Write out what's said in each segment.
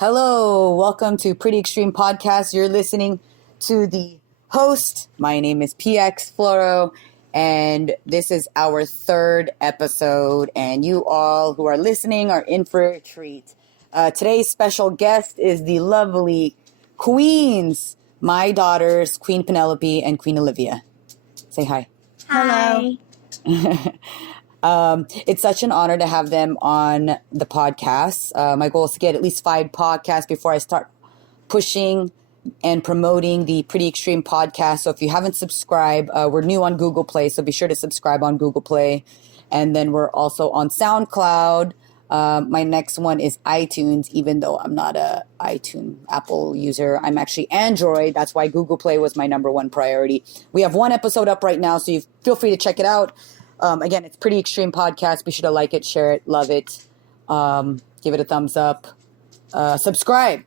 Hello, welcome to Pretty Extreme Podcast. You're listening to the host. My name is PX Floro, and this is our third episode. And you all who are listening are in for a treat. Today's special guest is the lovely queens, my daughters, Queen Penelope and Queen Olivia. Say hi. Hi. It's such an honor to have them on the podcast. My goal is to get at least 5 podcasts before I start pushing and promoting the Pretty Extreme podcast. So if you haven't subscribed, we're new on Google Play, so be sure to subscribe on Google Play. And then we're also on SoundCloud. My next one is iTunes, even though I'm not a Apple user. I'm actually Android. That's why Google Play was my number one priority. We have 1 episode up right now, so you feel free to check it out. Again, it's Pretty Extreme Podcast. Be sure to like it, share it, love it. Give it a thumbs up. Subscribe.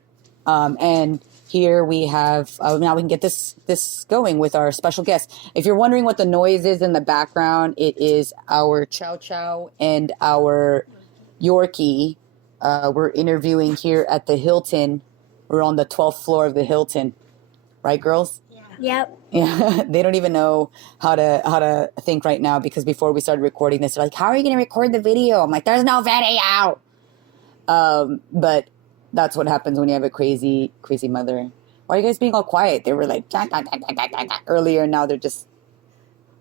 And here we have, now we can get this going with our special guest. If you're wondering what the noise is in the background, it is our Chow Chow and our Yorkie. We're interviewing here at the Hilton. We're on the 12th floor of the Hilton. Right, girls? Yep. Yeah, they don't even know how to think right now, because before we started recording this, they're like, "How are you going to record the video?" I'm like, "There's no video." But that's what happens when you have a crazy mother. Why are you guys being all quiet? They were like earlier, now they're just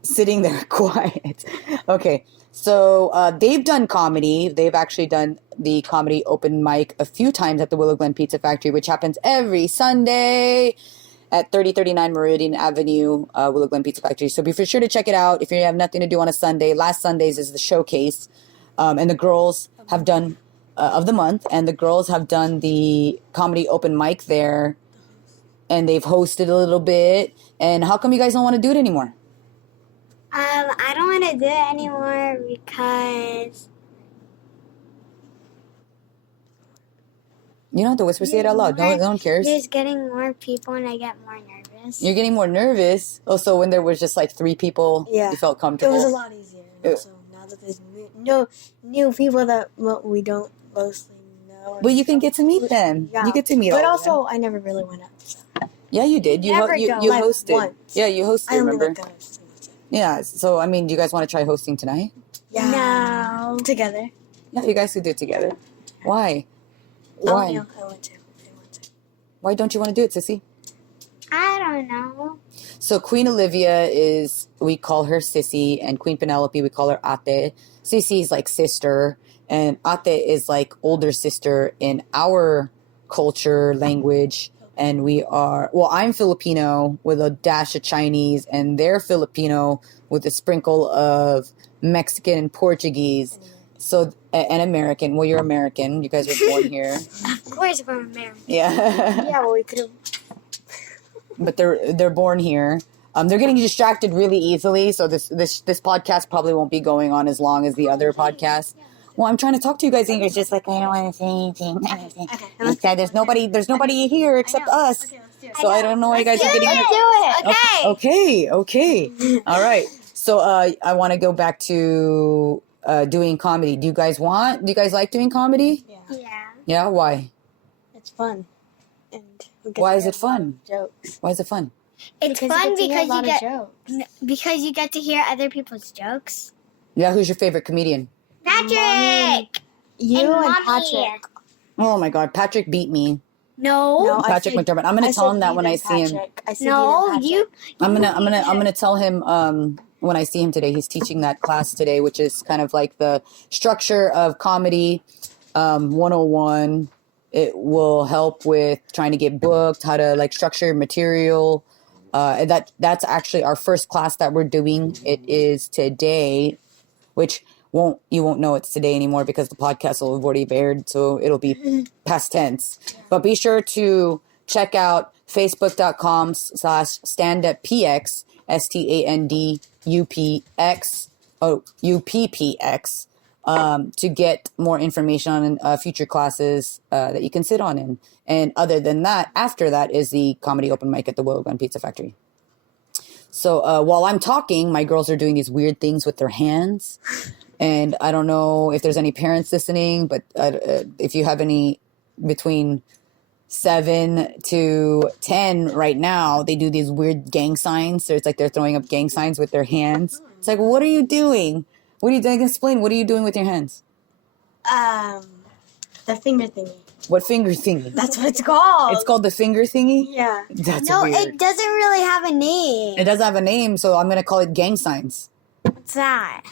sitting there quiet. Okay, so they've done comedy. They've actually done the comedy open mic a few times at the Willow Glen Pizza Factory, which happens every Sunday at 3039 Meridian Avenue, Willow Glen Pizza Factory. So be sure to check it out if you have nothing to do on a Sunday. Last Sundays is the showcase. And the girls have done, of the month, and the girls have done the comedy open mic there. And they've hosted a little bit. And how come you guys don't want to do it anymore? I don't want to do it anymore because... You don't have to whisper, say it out loud. No one cares. There's getting more people and I get more nervous. You're getting more nervous? Oh, so when there was just like 3 people, you felt comfortable? It was a lot easier. Also, now that there's new people that we don't mostly know. But you can get to meet them. Yeah. You get to meet But all also, of them. I never really went out. So. Yeah, you did. You hosted. Once. Yeah, you hosted, I only remember? went there, so that's it. Yeah, so, I mean, do you guys want to try hosting tonight? Yeah. No. Together. Yeah, you guys could do it together. Why? Why? I want to. Why don't you want to do it, sissy? I don't know. So Queen Olivia is, we call her Sissy, and Queen Penelope, we call her Ate. Sissy is like sister, and Ate is like older sister in our culture, language. And we are, well, I'm Filipino with a dash of Chinese, and they're Filipino with a sprinkle of Mexican and Portuguese. So, and American. Well, you're American. You guys were born here. Of course we're American. Yeah. Yeah, well, we could have. But they're born here. They're getting distracted really easily, so this podcast probably won't be going on as long as the other podcasts. Well, I'm trying to talk to you guys in English, just like I don't want to say anything. Okay, there's nobody here except us. Okay, let's do it. So I don't know why you guys are getting. Okay. All right. So I want to go back to doing comedy. Do you guys like doing comedy? Yeah. Yeah. Yeah. Why? It's fun. And we get Why to is hear it fun? a lot of Jokes. Why is it fun? It's fun you get to hear a lot of because jokes. you get to hear other people's jokes. Yeah. Who's your favorite comedian? Patrick! You and Mommy. Patrick. Oh my God, Patrick beat me. No. I Patrick said- McDermott. I'm gonna I tell said him that you when I and see him. Patrick. I said No, you. and you. Patrick. I'm gonna tell him when I see him today. He's teaching that class today, which is kind of like the structure of comedy 101. It will help with trying to get booked, how to like structure your material. And that's actually our first class that we're doing. It is today, which you won't know it's today anymore because the podcast will have already aired, so it'll be past tense. But be sure to check out facebook.com/standuppx, STANDUPX, to get more information on future classes that you can sit on in. And other than that, after that is the comedy open mic at the Willow Glen Pizza Factory. So while I'm talking, my girls are doing these weird things with their hands. And I don't know if there's any parents listening, but if you have any between 7 to 10 right now, they do these weird gang signs. So it's like they're throwing up gang signs with their hands. It's like, what are you doing? What are you doing? Explain. What are you doing with your hands? The finger thingy. What finger thingy? That's what it's called. It's called the finger thingy? Yeah. That's No, weird. it doesn't really have a name. It doesn't have a name, so I'm going to call it gang signs. What's that?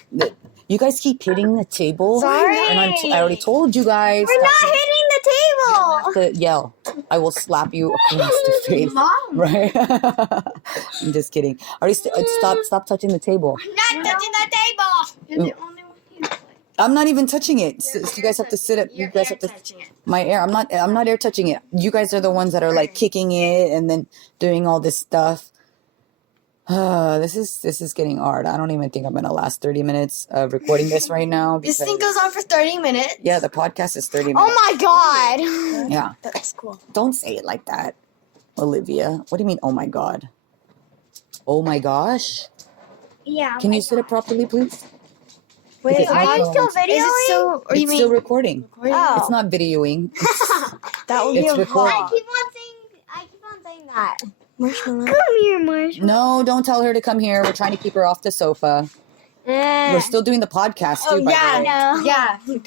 You guys keep hitting the table. Sorry. And I already told you guys. We're not hitting the table. To yell. I will slap you across the face. Mom. Right? I'm just kidding. Stop touching the table. Not touching the table. You're the only one who plays. I'm not even touching it. So you guys have to sit up. You guys have to touching it. my air. I'm not air touching it. You guys are the ones that are like kicking it and then doing all this stuff. This is getting hard. I don't even think I'm gonna last 30 minutes of recording this right now. This Because, thing goes on for 30 minutes. yeah, the podcast is 30 minutes. Oh my god. Yeah. That's cool. Don't say it like that, Olivia. What do you mean, oh my god? Oh my gosh? Yeah. Can you sit it properly, please? Wait, Okay, Are you still is it videoing? so? Or you It's mean still recording. recording? Oh. It's not videoing. That would be It's a recording. I vlog. keep on saying that. Marshmallow. Come here, Marshmallow. No, don't tell her to come here. We're trying to keep her off the sofa. We're still doing the podcast too, Oh, by yeah. the way. No.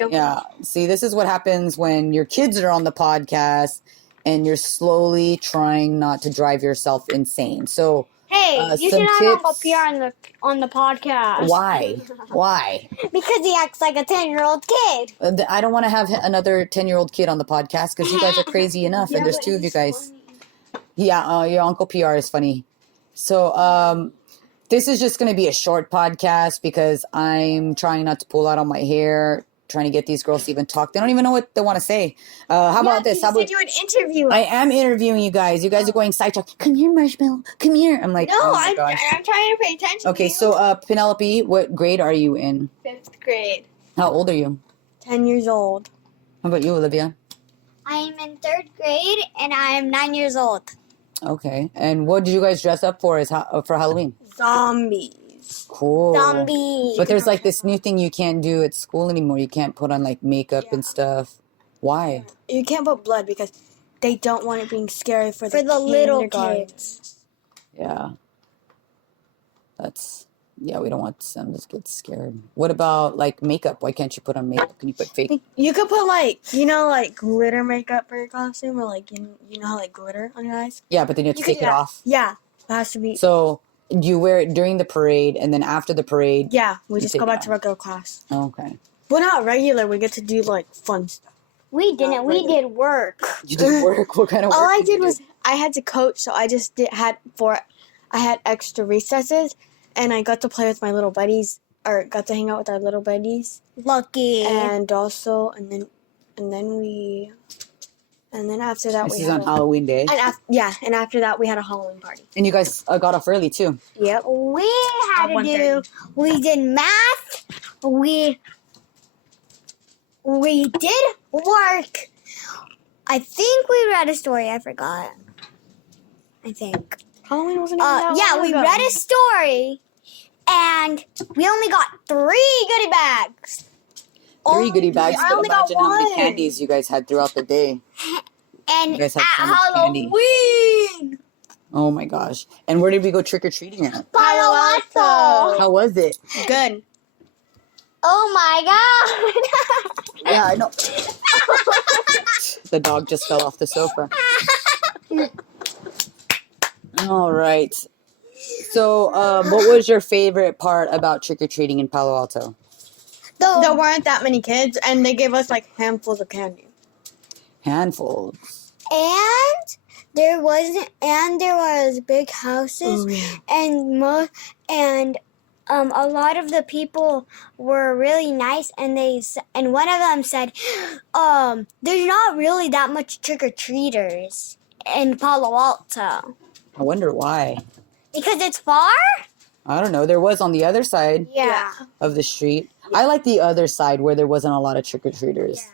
Yeah. Yeah. See, this is what happens when your kids are on the podcast and you're slowly trying not to drive yourself insane. So Hey, you some should have tips. Uncle Pierre on the podcast. why? Why? Because he acts like a 10-year-old kid. I don't want to have another 10-year-old kid on the podcast because you guys are crazy enough, and there's 2 of you guys. Yeah, your Uncle PR is funny. So this is just going to be a short podcast because I'm trying not to pull out on my hair, trying to get these girls to even talk. They don't even know what they want to say. How about this? How You about said you would interview I us. am interviewing you guys. You guys are going sidetrack. Come here, Marshmallow. Come here. I'm like, No, oh my I'm gosh. trying to pay attention. Okay, to you. so Penelope, what grade are you in? 5th grade. How old are you? 10 years old. How about you, Olivia? I am in 3rd grade and I am 9 years old. Okay. And what did you guys dress up for for Halloween? Zombies. Cool. Zombie. But there's like this new thing you can't do at school anymore. You can't put on like makeup and stuff. Why? You can't put blood because they don't want it being scary for For the little kindergarten. kids. Yeah. Yeah, we don't want them to get scared. What about like makeup? Why can't you put on makeup? Can you put fake? You could put like glitter makeup for your costume, or like you know how like glitter on your eyes. Yeah, but then you have to You could take do it that. off. Yeah, it has to be. So you wear it during the parade, and then after the parade. Yeah, we just take go it back to off. regular class. Okay. Well, not regular. We get to do like fun stuff. We didn't. We did work. You did work. What kind of work? All I you did do? was I had to coach, so I just I had extra recesses, and I got to play with my little buddies, or got to hang out with our little buddies, Lucky. and also and then after that This we is had on Halloween day, and after that we had a Halloween party. and you guys got off early too. Yep. We had to 1:30. we did math. We did work. I think we read a story. I forgot. I think. Halloween wasn't even that Yeah, long we ago. read a story, and we only got 3 goodie bags. 3 goodie bags. I But only got imagine how many one. candies you guys had throughout the day. And You guys at had so much candy. Halloween, Oh my gosh! And where did we go trick or treating at? Palo Alto. How was it? Good. Oh my god. Yeah, I know. The dog just fell off the sofa. All right. So, what was your favorite part about trick or treating in Palo Alto? There weren't that many kids, and they gave us like handfuls of candy. Handfuls. And there was big houses, and a lot of the people were really nice, and one of them said, there's not really that much trick or treaters in Palo Alto I wonder why. because it's far. I don't know. There was on the other side Yeah. of the street. I like the other side where there wasn't a lot of trick or treaters.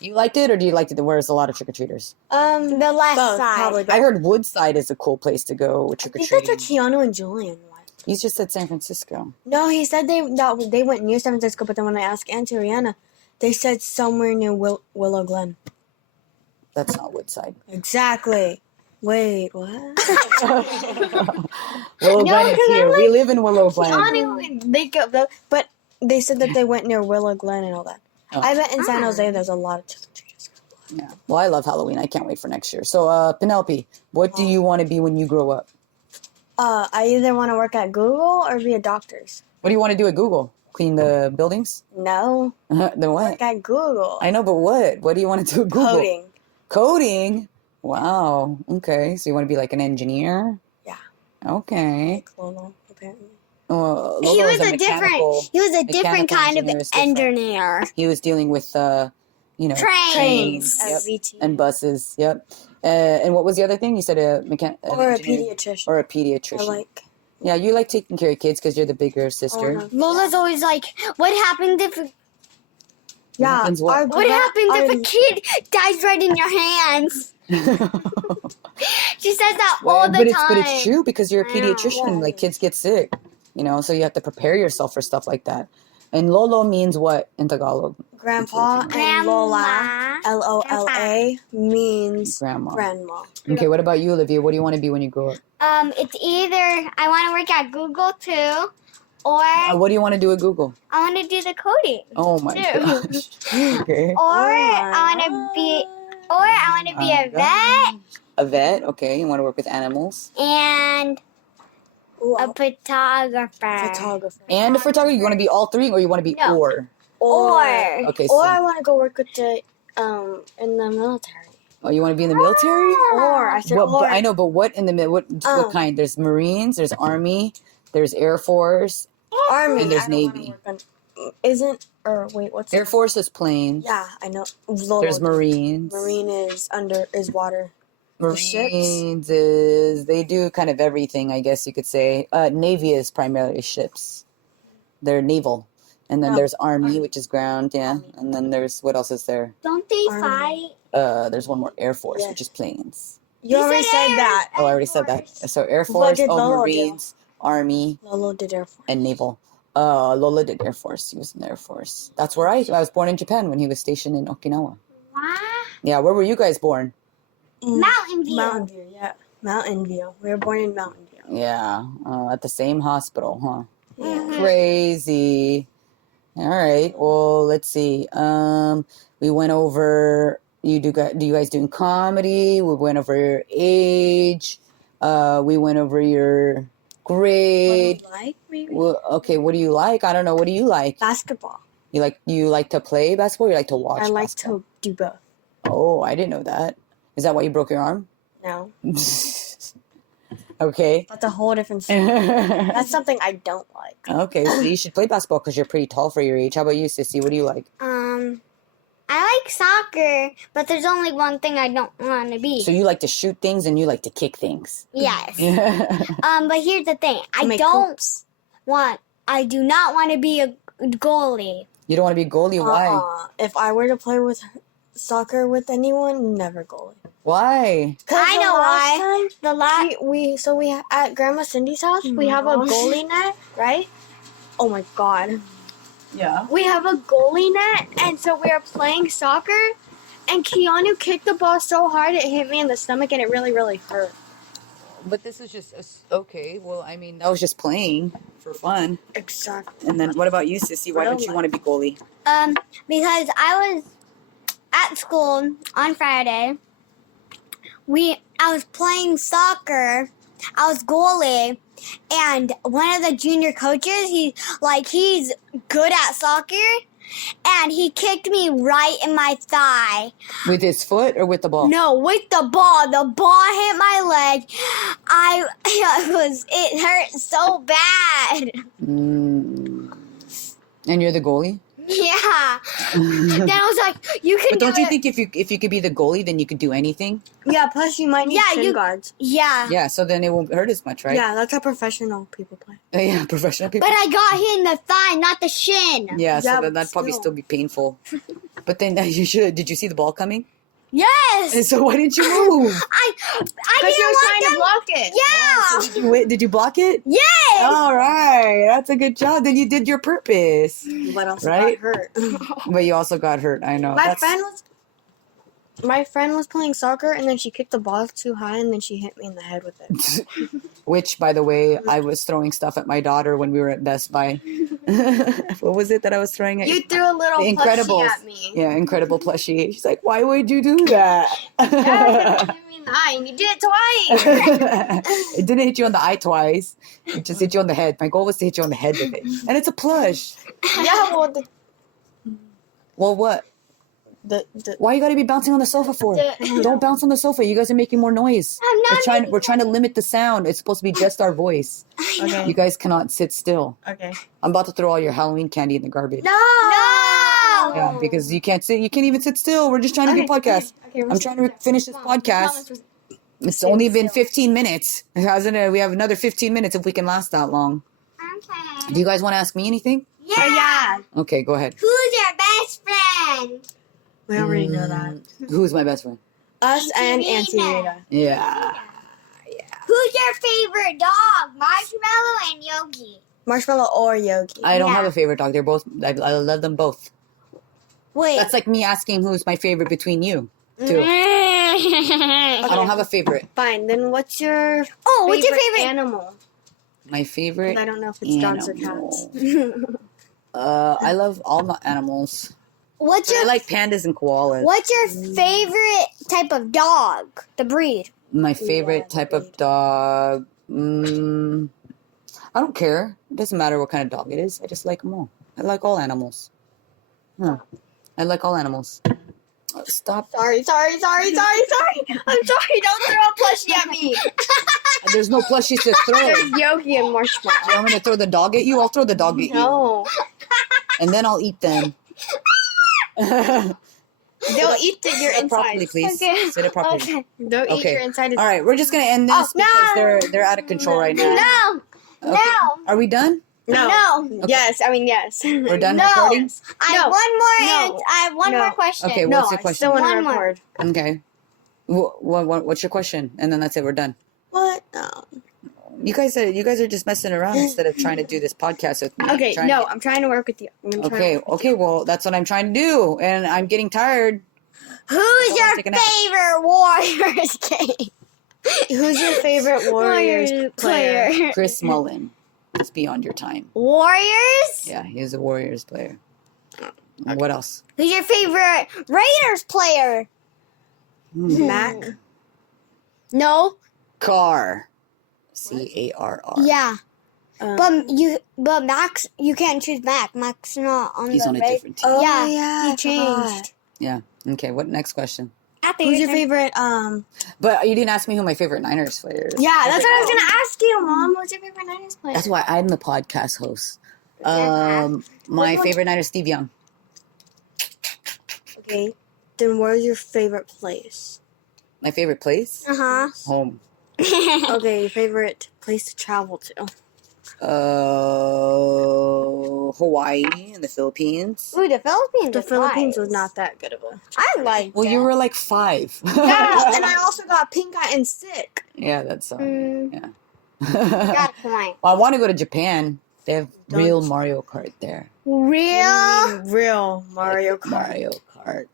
You liked it, or do you like it where there's a lot of trick or treaters? The left Both, side. probably. I heard Woodside is a cool place to go with trick I or think that's where treating. Keanu and Julian went. You just said San Francisco. No, he said they went near San Francisco, but then when I asked Auntie Rihanna, they said somewhere near Willow Glen. That's not Woodside. Exactly. Wait, what? Willow No, Glen is 'cause here. I'm We live in Willow Glen. Honestly, but they said that they went near Willow Glen and all that. Oh. I bet in San Jose there's a lot of chicken trees. Yeah. Well, I love Halloween. I can't wait for next year. So, Penelope, what do you want to be when you grow up? I either want to work at Google or be a doctor's. What do you want to do at Google? Clean the buildings? No, Then what? work at Google. I know, but what? What do you want to do at Google? Coding. Coding? Wow. Okay. So you want to be like an engineer? Yeah. Okay. Like Lolo, apparently. Lolo He was is a different mechanical kind of engineer is different. engineer. He was dealing with, Trains. Yep. VT. And buses. Yep. And what was the other thing? You said an Or a engineer? pediatrician. Or a pediatrician. I like. Yeah, you like taking care of kids because you're the bigger sister. no. Lola's always like, what happens if Yeah. happens what? what happens if a kid dies right in your hands? She says that all the time. But it's true because you're a I know. pediatrician. Yeah. Like kids get sick, so you have to prepare yourself for stuff like that. And Lolo means what in Tagalog? Grandpa and Lola, Lola, means Grandma. grandma. Okay, what about you, Olivia? What do you want to be when you grow up? It's either I want to work at Google too, or What do you want to do at Google? I want to do the coding. Oh my Too. gosh. Okay. Or my I want to be, a vet A vet. Okay, you want to work with animals. and Ooh, a photographer. photographer. And a photographer. You want to be all three, or you want to be No. or? Or Okay. Or So, I want to go work with the in the military. oh, you want to be in the military? Or I said or. I know, but what in the what Oh. kind? There's Marines. There's Army. There's Air Force. Army. And there's I don't wanna Navy. work on- Isn't or wait, what's Air Force is planes. Yeah, I know. Lolo There's did. Marines. Marine is water. ships? Marines is they do kind of everything, I guess you could say. Navy is primarily ships. They're naval. And then Oh, there's Army, Army. which is ground, yeah. Army. And then there's what else is there? don't they Army. fight? There's one more, Air Force, Yeah. which is planes. You already said that. Oh, I already said that. So Air What Force, did Lolo do? Marines, Army, Lolo did Air Force. and naval. Lola did Air Force. He was in the Air Force. That's where I was born in Japan when he was stationed in Okinawa. Wow. Yeah, where were you guys born? Mountain View. Mountain View, yeah. Mountain View. We were born in Mountain View. Yeah, at the same hospital, huh? Yeah. Crazy. All right. Well, let's see. We went over. Do you guys doing comedy? We went over your age. We went over your What do grade. you like, maybe? Well, okay. What do you like? I don't know. What do you like? Basketball. You like to play basketball? Or you like to watch? I like basketball? to do both. Oh, I didn't know that. Is that why you broke your arm? No. Okay. That's a whole different story. That's something I don't like. Okay, so you should play basketball because you're pretty tall for your age. How about you, Sissy? What do you like? I like soccer, but there's only one thing I don't want to be. So you like to shoot things and you like to kick things. Yes. Yeah. But here's the thing. Make I do not want to be a goalie. You don't want to be a goalie? Why? If I were to play with soccer with anyone, never goalie. Why? I know why. The last We at Grandma Cindy's house, we have a goalie net, right? Oh my god. Yeah. We have a goalie net, and so we are playing soccer, and Keanu kicked the ball so hard it hit me in the stomach, and it really, really hurt. But this is just okay. Well, I mean, I was just playing for fun. Exactly. And then, what about you, Sissy? Why don't you want to be goalie? because I was at school on Friday. I was playing soccer. I was goalie, and one of the junior coaches, he's good at soccer, and he kicked me right in my thigh. With his foot or with the ball? No, with the ball. The ball hit my leg. It hurt so bad. And you're the goalie? Yeah. Then I was like, you can But do don't you it. think if you could be the goalie, then you could do anything? Yeah, plus you might need Yeah, shin guards. Yeah. Yeah, so then it won't hurt as much, right? Yeah, that's how professional people play. Yeah, professional people. But I got hit in the thigh, not the shin. Yeah, so Yeah, then but that'd probably still. still be painful. But then you should. Did you see the ball coming? Yes. And so why didn't you move? I Because didn't you were want trying them. to block it. Yeah. Did you block it? Yes. All right, that's a good job. Then you did your purpose. But also Right? got hurt. But you also got hurt. I know. My friend was. my friend was playing soccer, and then she kicked the ball too high, and then she hit me in the head with it. Which, by the way, I was throwing stuff at my daughter when we were at Best Buy. What was it that I was throwing at You threw a little The plushie Incredibles. at me. Yeah, Incredible plushie. She's like, why would you do that? Yeah, you hit me in the eye, and you did it twice. It didn't hit you on the eye twice. It just hit you on the head. My goal was to hit you on the head with it. And it's a plush. Yeah, well, Well, what? the Why you gotta be bouncing on the sofa for? Don't bounce on the sofa. You guys are making more noise. I'm not We're trying to limit the sound. It's supposed to be just our voice. okay. You guys cannot sit still. Okay. I'm about to throw all your Halloween candy in the garbage. No. Yeah, because you can't sit. You can't even sit still. We're just trying to do a podcast. Okay, I'm trying to finish this podcast. It's only been 15 minutes. Hasn't it? We have another 15 minutes if we can last that long. Okay. Do you guys want to ask me anything? Yeah. Oh, yeah. Okay, go ahead. Who's your best friend? We already know that. Who's my best friend? Us and Auntie Auntie Rita. Rita. Yeah. Who's your favorite dog? Marshmallow and Yogi. Marshmallow or Yogi. I don't Yeah. have a favorite dog. They're both. I love them both. Wait. That's like me asking who's my favorite between you two. I don't have a favorite. Fine. Then what's your what's your favorite? animal? My favorite. I don't know if it's dogs or animal. cats. I love all my animals. What's I your like pandas and koalas. What's your favorite type of dog? The breed. My favorite type of dog. I don't care. It doesn't matter what kind of dog it is. I just like them all. I like all animals. Huh. I like all animals. Stop. Sorry. I'm sorry. Don't throw a plushie at me. There's no plushies to throw. There's Yogi and Marshmallow. You want me to throw the dog at you? I'll throw the dog at you. No. And then I'll eat them. They'll eat your Sit it properly, insides. please. Okay. Sit it properly. Okay. They'll eat Okay. your insides. All right, we're just gonna end this no. because they're out of control right now. No. Okay. No. Are we done? No. No. Yes. I mean, yes. We're done No. recording? I No. have one more. No. I have one No. more question. Okay, No, what's your I question? still want to One more. record. Okay. What's your question? And then that's it. We're done. What? No. You guys are just messing around instead of trying to do this podcast with me. Okay, Trying no, to- I'm trying to work with you. I'm gonna try Okay. to work with Okay. Well, that's what I'm trying to do, and I'm getting tired. Who's wanna your take a nap. favorite Warriors game? you. Who's your favorite Warriors player? Chris Mullen. It's beyond your time. Warriors? Yeah, he's a Warriors player. What else? Who's your favorite Raiders player? Mac. No. Carr. Carr. Yeah. Um, But Max, you can't choose Mac. Mac's not on He's the on a Ra- different team. Oh, Yeah, yeah, he I changed. Yeah. Okay. What next question? After Who's your turn. favorite? But you didn't ask me who my favorite Niners player is. Yeah, that's what I was gonna ask you, Mom. Who's your favorite Niners player? That's why I'm the podcast host. Yeah. My Which one? favorite Niner is Steve Young. Okay. Then where's your favorite place? My favorite place? Uh Home. huh. Okay, your favorite place to travel to. Hawaii in the Philippines. Ooh, the Philippines. The is Philippines nice. was not that good of a. I liked Well, it. you were like 5. Yeah, and I also got pink eye and sick. Yeah, that's Mm, yeah. got a point. Well, I want to go to Japan. They have real Don't. Mario Kart there. Real? Real Mario Kart. Mario Kart.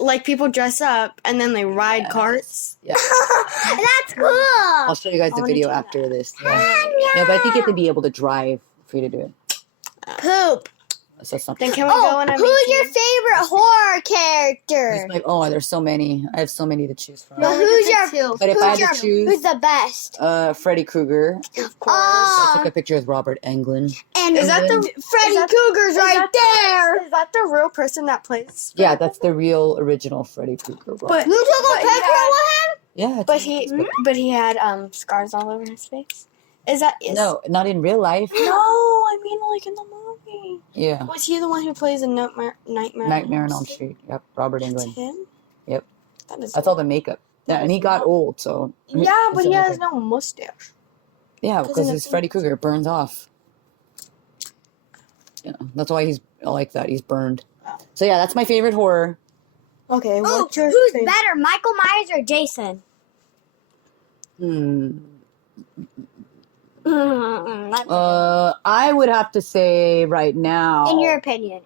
Like people dress up and then they ride carts. Yeah. That's cool. I'll show you guys the wanna video do that. after this. Yeah. Yeah, but I think you have to be able to drive for you to do it. Poop. So it's not Then can we go Oh, on a who's your vacation? favorite horror character? It's like, oh, there's so many. I have so many to choose from. But who's your But if I had to who's choose, the best? Freddy Krueger. Of course. Oh. I took a picture with Robert Englund. And Is that the Freddy is that- Cougar's is right that there? Is that the real person that plays? Yeah, that's the real original Freddy Krueger. But You took a but he picture had- with him? Yeah, it's But on he Facebook. but he had scars all over his face. Is that No, not in real life. No, I mean like in the movie. Yeah. Was he the one who plays in Nightmare Nightmare on Elm Street. Yep, Robert That's Englund. him? Yep. That is That's all the makeup. Yeah, and he got old, so. Yeah, but it's he okay. has no mustache. Yeah, 'cause because in his the Freddy Krueger burns off. Yeah, that's why he's like that. He's burned. So yeah, that's my favorite horror. Okay, Ooh, what's your who's favorite? better, Michael Myers or Jason? I would have to say right now. In your opinion.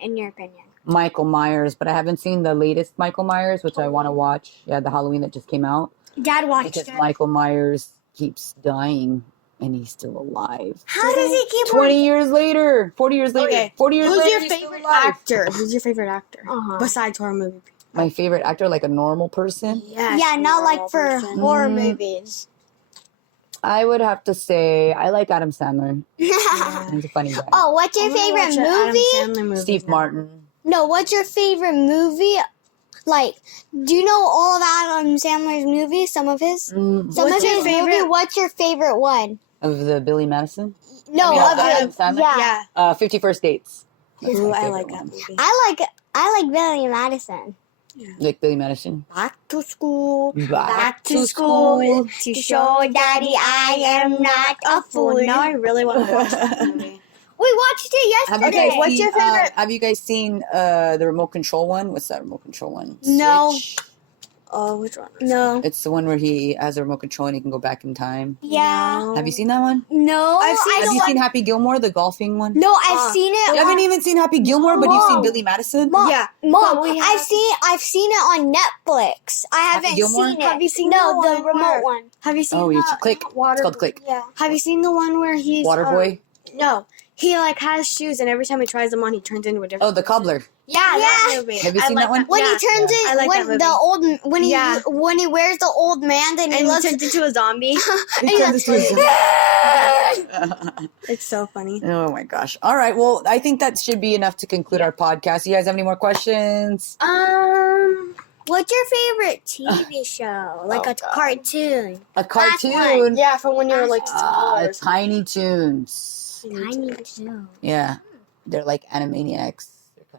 Michael Myers, but I haven't seen the latest Michael Myers, which I want to watch. Yeah, the Halloween that just came out. Dad watched Because it. Michael Myers keeps dying and he's still alive. How does he keep 20 years later, 40 years later, Okay. 40 years Who's later, your he's still favorite alive. actor? Who's your favorite actor Uh-huh. besides horror movie? My favorite actor, like a normal person, Yes, Yeah, not like normal for person. horror Mm. movies. I would have to say I like Adam Sandler. He's a funny guy. Oh, what's your I'm gonna favorite watch an Adam movie? Sandler movie Steve now. Martin. No, what's your favorite movie? Like, do you know all of Adam Sandler's movies? Some of his? Mm, Some What's of your his favorite- movie, what's your favorite one? of the Billy Madison. No, mean, of Adam the, Sandler? yeah. Yeah. 50 First Dates. That's Ooh, my I favorite like that one. movie. I like Billy Madison. Like Billy Madison. Back to school. Back to school to show Daddy I am not a fool. Now I really want to watch that movie. We watched it Have you yesterday. guys what's seen, your favorite- have you guys seen the remote control one? What's that remote control one? No. Switch? Oh, which one? No. It's the one where he has a remote control and he can go back in time. Yeah. No. Have you seen that one? No. I've seen- Have you seen Happy Gilmore, the golfing one? No, I've seen it. You haven't even seen Happy Gilmore, but you've seen Mom. Billy Madison? Mom, Yeah. Mom, but we I've have- seen it on Netflix. I haven't Gilmore? seen it. Have you seen no, the the one remote where- one? Have you seen Oh, the you should Click. Water, It's called Click. Yeah. Have you seen the one where he's Waterboy? No, he like has shoes, and every time he tries them on, he turns into a different. Oh, the cobbler. Yeah, Yeah. that movie. Have you I seen like that one? When Yeah. he turns I it, like that when movie. the old, when he Yeah. when he wears the old man, then and he he looks. turns into a zombie. and he turns goes, into It's so funny. Oh my gosh. All right. Well, I think that should be enough to conclude our podcast. You guys have any more questions? What's your favorite TV show? Like Oh, a God. cartoon. A Last cartoon. one. Yeah, from when you were like small. or Tiny Toons. Tiny Toon. Yeah. They're like Animaniacs.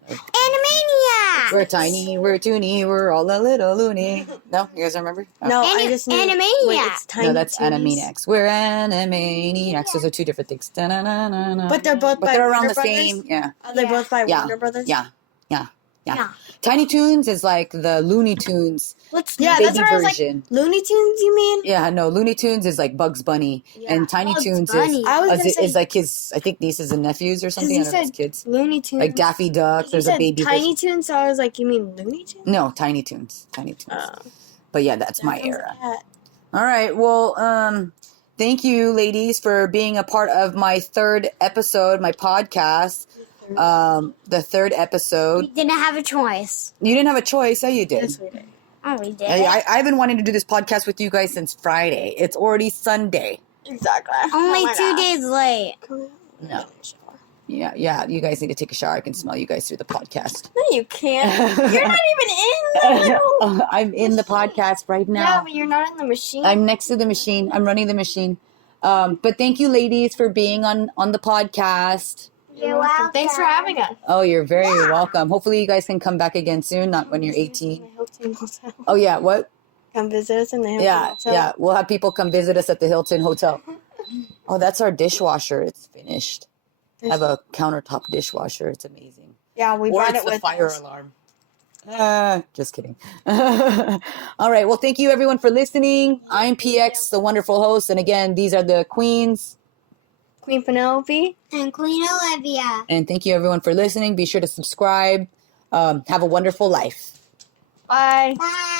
They're kind of, Animaniacs. we're tiny, we're toony, we're all a little loony. No? You guys remember? Oh. No, Ani- I just knew. Animaniacs. Wait, it's Tiny No, that's Toons. Animaniacs. We're Animaniacs. Those are two different things. Da-na-na-na-na. But they're both But by they're around Warner the Brothers? same. Yeah. Are they Yeah. both by Yeah. Warner Brothers? Yeah. Yeah. Yeah. Tiny Toons is like the Looney Tunes Yeah, baby that's what I was like. version. Looney Tunes, you mean? Yeah, no, Looney Tunes is like Bugs Bunny, Yeah. and Tiny Bugs Toons Bunny. I was is, gonna is, say is like his, I think nieces and nephews or something. I you don't know, his said kids. Looney Tunes. Like Daffy Duck. You There's a said baby Tiny version. Toons, so I was like, you mean Looney Tunes? No, Tiny Toons. Tiny Toons. But yeah, that's my era. Yeah. All right. Well, thank you, ladies, for being a part of my third episode, my podcast. The third We episode. didn't have a choice. You didn't have a choice. Yeah, you did. Yes, we did. Oh, we did. I've been wanting to do this podcast with you guys since Friday. It's already Sunday. Exactly. Only Oh my 2 God. days late. No. Yeah. You guys need to take a shower. I can smell you guys through the podcast. No, you can't. You're not even in the little. I'm in the podcast right Yeah, now. but you're not in the machine. I'm next to the machine. I'm running the machine. But thank you, ladies, for being on the podcast. You're welcome. Thanks for having us. Oh, you're very welcome. Hopefully, you guys can come back again soon. Not when you're 18. Hilton Hotel. Oh yeah, what? Come visit us in the Hilton Yeah, Hotel. yeah. We'll have people come visit us at the Hilton Hotel. Oh, that's our dishwasher. It's finished. I have a countertop dishwasher. It's amazing. Yeah, we Or brought it's it the with fire us. alarm. Just kidding. All right. Well, thank you everyone for listening. I'm PX, the wonderful host, and again, these are the queens. Queen Penelope. And Queen Olivia. And thank you everyone for listening. Be sure to subscribe. Have a wonderful life. Bye. Bye.